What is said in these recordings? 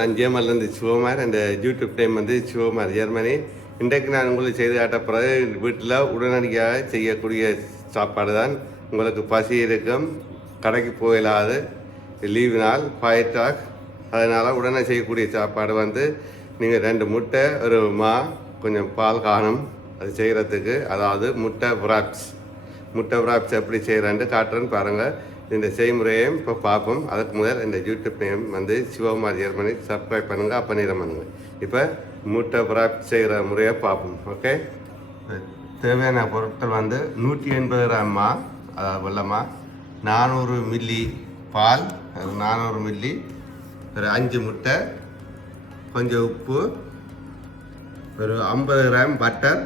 நான் ஜேமர்லேருந்து சிவகுமார். அந்த YouTube name வந்து சிவகுமார் ஜெர்மனி. இன்றைக்கு நான் உங்களுக்கு செய்து காட்டப்படுறது வீட்டில் உடனடியாக செய்யக்கூடிய சாப்பாடு தான். உங்களுக்கு பசி இருக்கும், கடைக்கு போயிடாது, லீவு நாள், ஃபயர்டாக், அதனால் உடனே செய்யக்கூடிய சாப்பாடு வந்து நீங்கள் 2 முட்டை, ஒரு கொஞ்சம் பால் காணும் அது செய்கிறதுக்கு. அதாவது முட்டை விராப்ஸ் எப்படி செய்கிறேன்ட்டு காட்டுறேன்னு பாருங்கள். இந்த செய்முறையும் இப்போ பார்ப்போம். அதுக்கு முதல் இந்த யூடியூப் நேம் வந்து சிவகுமார் ஜெர்மனி. சப்ஸ்கிரைப் பண்ணுங்கள், அப்போ நேரம் பண்ணுங்கள். இப்போ முட்டை விராப்ஸ் செய்கிற முறையை பார்ப்போம். ஓகே, தேவையான பொருட்கள் வந்து 180 கிராம் மா, அதாவது வெள்ளமா, 400 மில்லி பால், 400 மில்லி, ஒரு 5 முட்டை, கொஞ்சம் உப்பு, ஒரு 50 gram butter,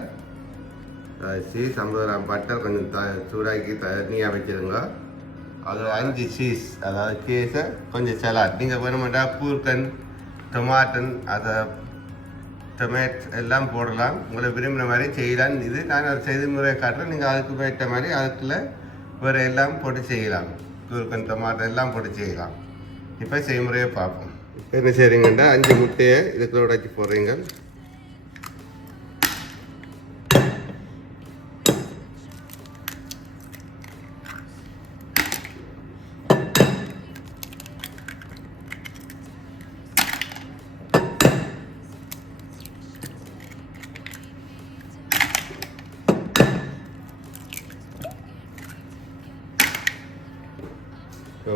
cheese 50 gram butter கொஞ்சம் சூடாக்கி தண்ணியாக வச்சுருங்க. அது 5 சீஸ், அதாவது கேஸை கொஞ்சம் சலாட். நீங்கள் வேணுமெண்டா பூர்க்கன், டொமாட்டன், அதை டொமேட் எல்லாம் போடலாம். உங்களை விரும்பின மாதிரி செய்யலாம். இது நான் ஒரு செய்தி முறையை காட்டுறேன். நீங்கள் அதுக்கு ஏற்ற மாதிரி அதுக்குள்ளே வேறு எல்லாம் போட்டு செய்யலாம். பூர்க்கன், டொமாட்டோ எல்லாம் போட்டு செய்யலாம். இப்போ செய்முறையை பார்ப்போம். இப்போ என்ன செய்கிறீங்கன்னா 5 முட்டையை இதுக்குள்ள உடைச்சி போடுறீங்க.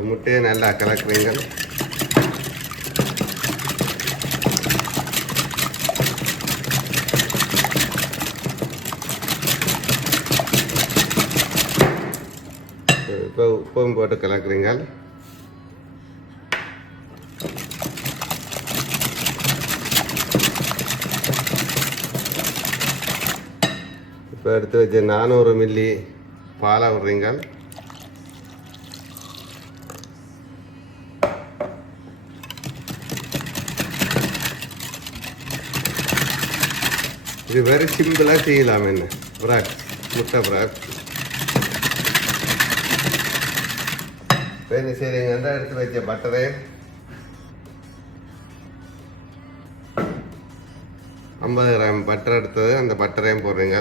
முட்டையை நல்லா கலக்குறீங்க. இப்போ உப்பும் போட்டு கலக்குறீங்க. இப்போ எடுத்து வச்ச 400 மில்லி பாலை விடுறீங்க. இது வெரி சிம்பிளாக செய்யலாம். என்ன பிராட், முட்டை பிராட். என்ன செய்றீங்கன்னா எடுத்து வச்ச பட்டரை 50 கிராம் பட்டர் எடுத்தது, அந்த பட்டரையும் போடுறீங்க.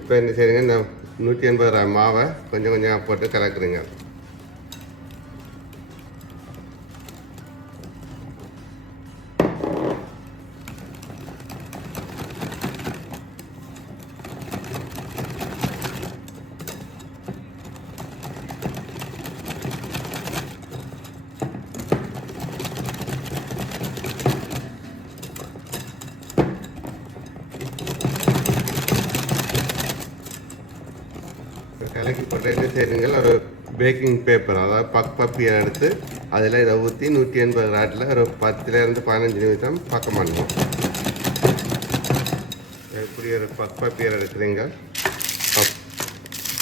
இப்போ என்ன செய்றீங்க, இந்த 180 கிராம் மாவை கொஞ்சம் கொஞ்சம் போட்டு கலக்குறீங்க. கலக்கி போட்டு என்ன செய்யுங்க, ஒரு பேக்கிங் பேப்பர், அதாவது பப்பியை எடுத்து அதில் இதை ஊற்றி 180 கிராட்டில் ஒரு 10லேருந்து 15 நிமிஷம் பக்கம் பண்ணுவோம். எப்படி ஒரு பப்பியர் எடுக்கிறீங்க,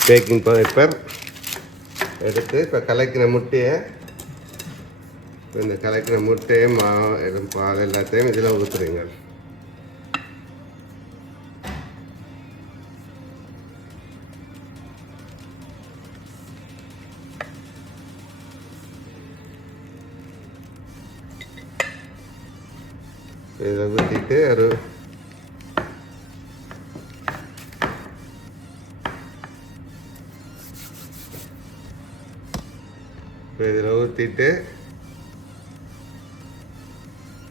பேக்கிங் பேப்பர் எடுத்து இப்போ கலக்கின முட்டையை, இந்த கலக்கின முட்டையை பால் எல்லாத்தையும் இதில் ஊற்றுறீங்க. இதில் ஊற்றிட்டு ஒரு இதில் ஊற்றிட்டு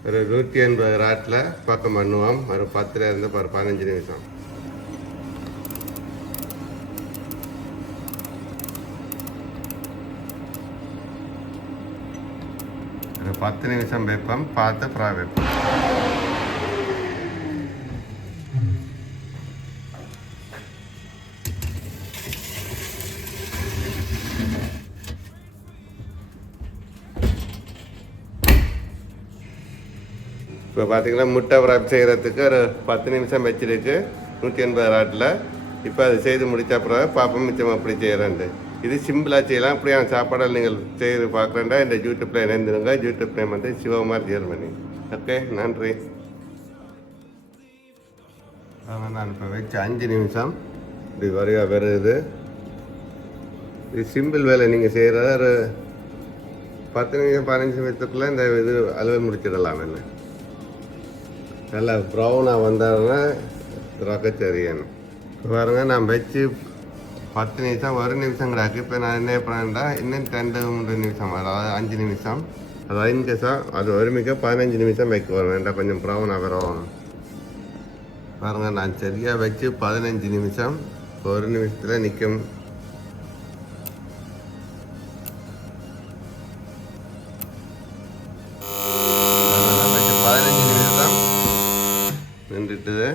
ஒரு 180 கிராட்டில் பக்கம் பண்ணுவோம். ஒரு 10லேருந்து 15 நிமிஷம். ஒரு 10 நிமிஷம் வைப்போம், பார்த்து அப்புறம் வைப்போம். இப்போ பார்த்தீங்கன்னா முட்டை விராப் செய்கிறதுக்கு ஒரு 10 நிமிஷம் வச்சிருக்கு 180 கிராட்டில். இப்போ அது செய்து முடித்த அப்புறம் பாப்போம் மிச்சம் அப்படி செய்கிறேன்ட்டு. இது சிம்பிளாக செய்யலாம். அப்படியான சாப்பாடை நீங்கள் செய்து பார்க்குறேன்டா இந்த யூடியூப்பில் இணைந்துருங்க. யூடியூப் நேம் வந்து சிவகுமார் ஜெர்மனி. ஓகே, நன்றி. நான் இப்போ வச்சு 5 நிமிஷம் இப்படி வரையா வருது. இது சிம்பிள் வேலை. நீங்கள் செய்கிறத ஒரு 10 நிமிஷம் 15 நிமிஷத்துக்குள்ளே இந்த இது அலுவல் முடிச்சிடலாம். என்ன நல்லா ப்ரௌனாக வந்தாருன்னா ரொக்கச்சரியன் பாருங்க. நான் வச்சு 10 நிமிஷம் 1 நிமிஷம் கிடாக்கு. இப்போ நான் என்ன பண்ணேன்டா இன்னும் 2-3 நிமிஷம், அதாவது 5 நிமிஷம், அதாவது நிமிஷம் அது ஒருமிக்க 15 நிமிஷம் வைக்க வரும். வேண்டாம் கொஞ்சம் ப்ரௌனாக வரும் பாருங்கள். நான் சரியாக வச்சு 15 நிமிஷம் 1 நிமிஷத்தில் நிற்கும். நின்றுட்டுது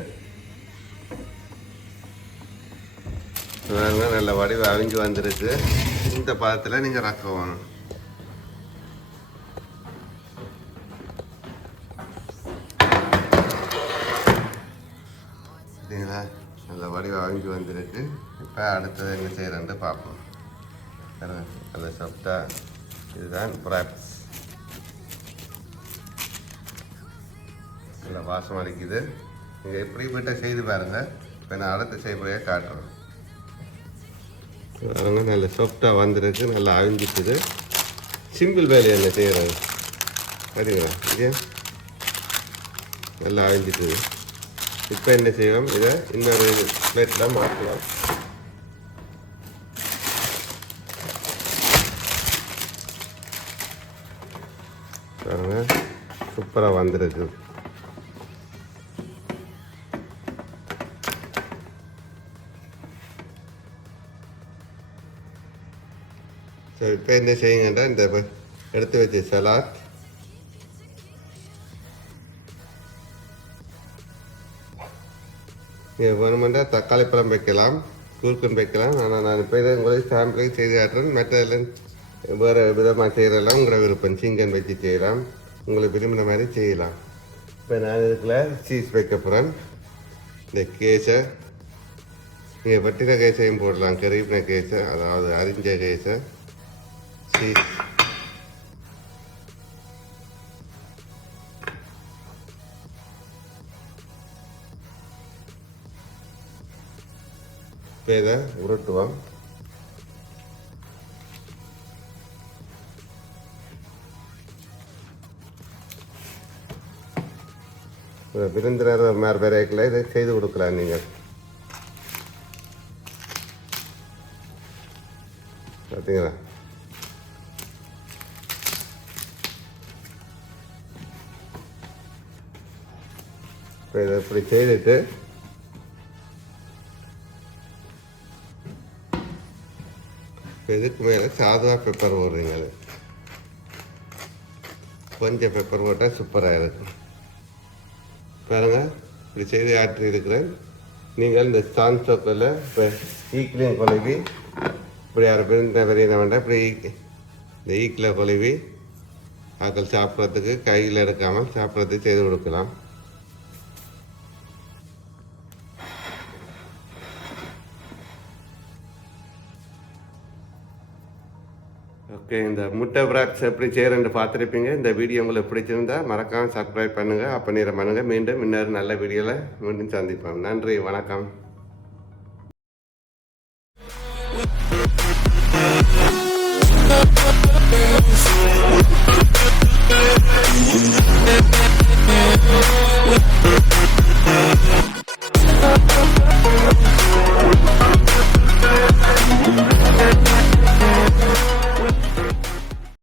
நல்ல வடிவ அவிஞ்சு வந்துருக்கு. இந்த பதத்தில் நீங்கள் ரக்கணும். சரிங்களா? நல்ல வடிவ அவிஞ்சு வந்துருக்கு. இப்போ அடுத்தது என்ன செய்கிறேன்ட்டு பார்ப்போம். நல்ல சாஃப்டாக இதுதான் ப்ராப்ஸ். நல்ல வாசம் அடிக்குது. நீங்கள் எப்படி வீட்டை செய்து பாருங்கள். இப்போ நான் அடுத்த செய்முறையை காட்டுறேன் பாருங்க. நல்ல சாஃப்டாக வந்திருக்கு. நல்லா அழிஞ்சிட்டுது. சிம்பிள் வேலை என்ன செய்கிறது சரிங்களா? இங்கே நல்லா அழிஞ்சிட்டுது. இப்போ என்ன செய்வோம், இதை இன்னொரு பிளேட்டில் மாற்றலாம். பாருங்க சூப்பராக வந்திருக்கு. சரி இப்போ என்ன செய்யுங்கண்டா, இந்த எடுத்து வச்ச சலாட் நீங்கள் வேணுமெண்டா தக்காளி பழம் வைக்கலாம், கூர்க்கன் வைக்கலாம். ஆனால் நான் இப்போ இதை உங்களுக்கு சாம்பிளுக்கு செய்து காட்டுறேன். மற்றதில் வேறு விதமாக செய்கிறலாம் உங்களோட விருப்பம். சிங்கன் வச்சு செய்யலாம், உங்களுக்கு விரும்பின மாதிரி செய்யலாம். இப்போ நான் இதுக்குள்ள சீஸ் வைக்க போகிறேன். இந்த கேஸை நீங்கள் வெட்டின கேஸையும் போடலாம், கருவின கேஸை, அதாவது அரிஞ்ச கேஸை. சீஸ் இப்போ இதை உருட்டுவோம். விருந்தினர் மாதிரி வேறைகளை இதை செய்து கொடுக்கலாம் நீங்கள். பார்த்தீங்களா? இப்போ இதை இப்படி செய்துட்டு இதுக்கு மேலே சாதா பெப்பர் போடுறீங்க. கொஞ்சம் பெப்பர் போட்டால் சூப்பராக இருக்கும். பாருங்கள் இப்படி செய்து ஆற்றி இருக்கிறேன். நீங்கள் இந்த சான் சோக்கில் இப்போ ஈக்கிலையும் கொழுவி இப்படி யாரை பெரிய பெரிய வேண்டாம், இப்படி இந்த ஈக்கில் கொழுவி ஆக்கள் சாப்பிட்றதுக்கு கையில் எடுக்காமல் சாப்பிட்றதுக்கு செய்து கொடுக்கலாம். ஓகே, இந்த முட்டை பிராப்ஸ் எப்படி செய்கிறேன்னு பார்த்துருப்பீங்க. இந்த வீடியோ உங்களுக்கு பிடிச்சிருந்தா மறக்காமல் சப்ஸ்கிரைப் பண்ணுங்கள். அப்போ நீரை பண்ணுங்கள். மீண்டும் இன்னொரு நல்ல வீடியோவில் மீண்டும் சந்திப்போம். நன்றி, வணக்கம். We'll be right back.